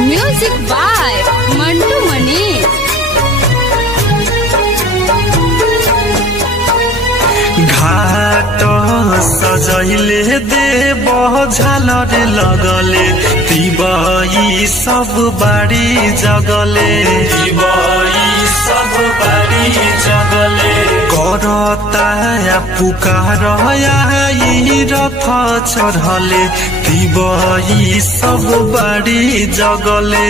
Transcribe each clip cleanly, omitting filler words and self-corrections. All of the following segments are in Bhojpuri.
Music by Mantu Manish. घाट सजैले देव झालर लगले तिबई सब बाड़ी जगले करता पुकार रथ चढ़ले तिबई सब बाड़ी जगले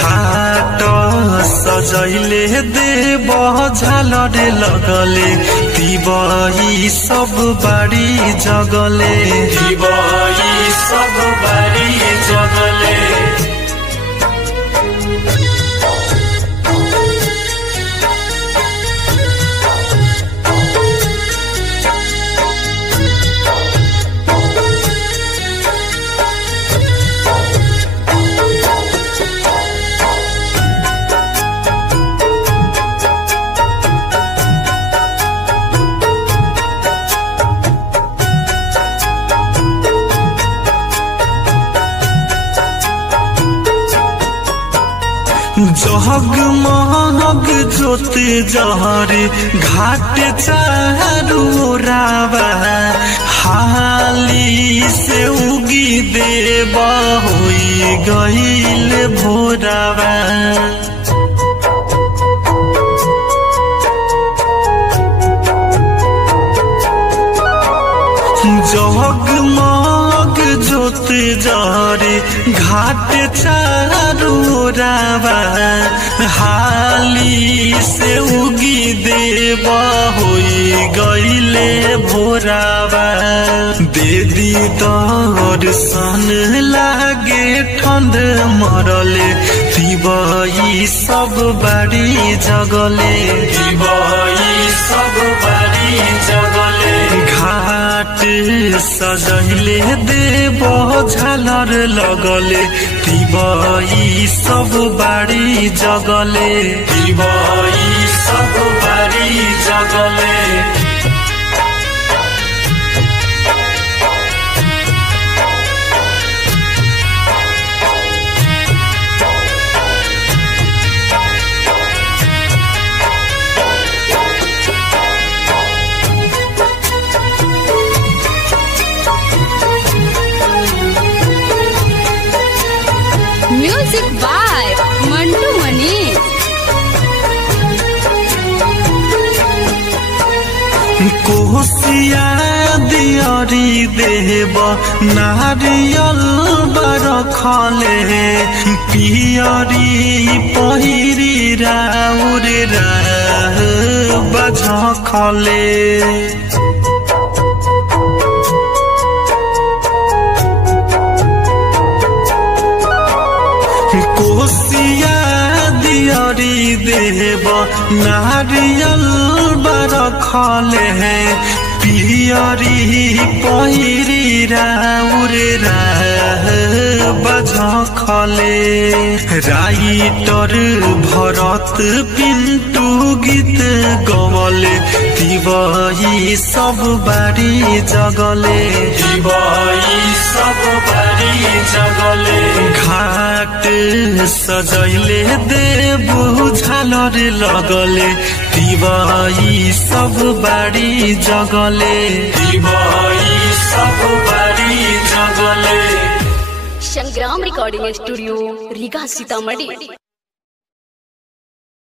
घाट सजैले देव झालर लगले तिबई सब बाड़ी जगले जगमग ज्योति जहरे घाट चारू रावा हाली से उगी देव होई गईल भोरावा। जगमग ज्योति जहरे घाट चारू रावा हाली से उगी देव होई गईले भोरावा। देदी दर्शन लागे ठंड मरले तिबई सब बाड़ी जगले घाट सजैले देव झालर लगले तिबई सब बाड़ी जगले म्यूजिक बाय मंटू मनीष। कोसिया दियरी देव नारियल बरखले पियरी पहिरी राउर बझखले कोसिया दियरी देव नारियल बरखले पियरी पहिरी राउर बझखले राइटर भरत पिंटू गीत गवले तिबई सब बाड़ी जगले घाट सजैले देव झालर लगले तिबई सब बाड़ी जगले संग्राम रिकॉर्डिंग स्टूडियो रीगा सीतामढ़ी।